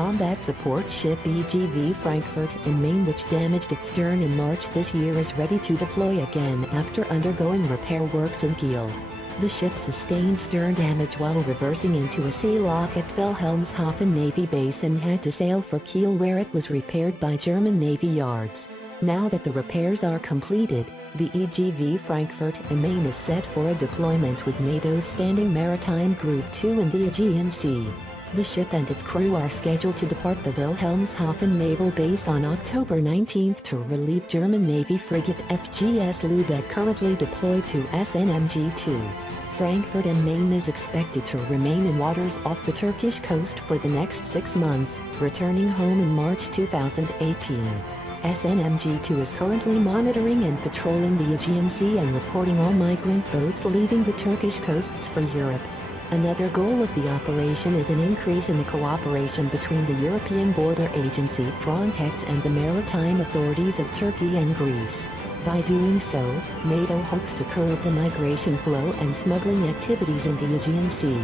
combat support ship EGV Frankfurt in Maine, which damaged its stern in March this year, is ready to deploy again after undergoing repair works in Kiel. The ship sustained stern damage while reversing into a sea lock at Wilhelmshaven Navy Base and had to sail for Kiel, where it was repaired by German Navy yards. Now that the repairs are completed, the EGV Frankfurt in Maine is set for a deployment with NATO's Standing Maritime Group 2 in the Aegean Sea. The ship and its crew are scheduled to depart the Wilhelmshaven Naval Base on October 19 to relieve German Navy frigate FGS Lübeck, currently deployed to SNMG-2. Frankfurt in Maine is expected to remain in waters off the Turkish coast for the next 6 months, returning home in March 2018. SNMG-2 is currently monitoring and patrolling the Aegean Sea and reporting all migrant boats leaving the Turkish coasts for Europe. Another goal of the operation is an increase in the cooperation between the European Border Agency Frontex and the maritime authorities of Turkey and Greece. By doing so, NATO hopes to curb the migration flow and smuggling activities in the Aegean Sea.